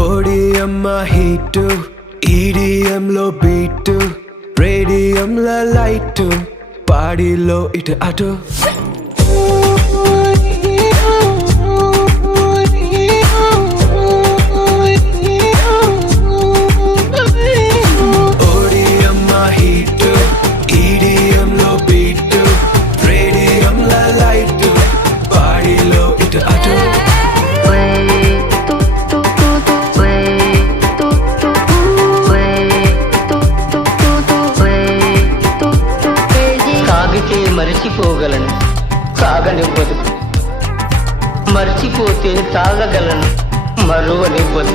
ఓడిఎం heat, EDM లో beat, radium లో light, పాడిలో ఇటు అటు. ఓడిఎం హీట్, ఈడిఎం లో బీట్, రేడియం లో లైట్, పాడిలో ఇటు అటు. తాగితే మరిచిపోగలను, తాగనివ్వదు. మర్చిపోతే తాగగలను, మరువనివ్వదు.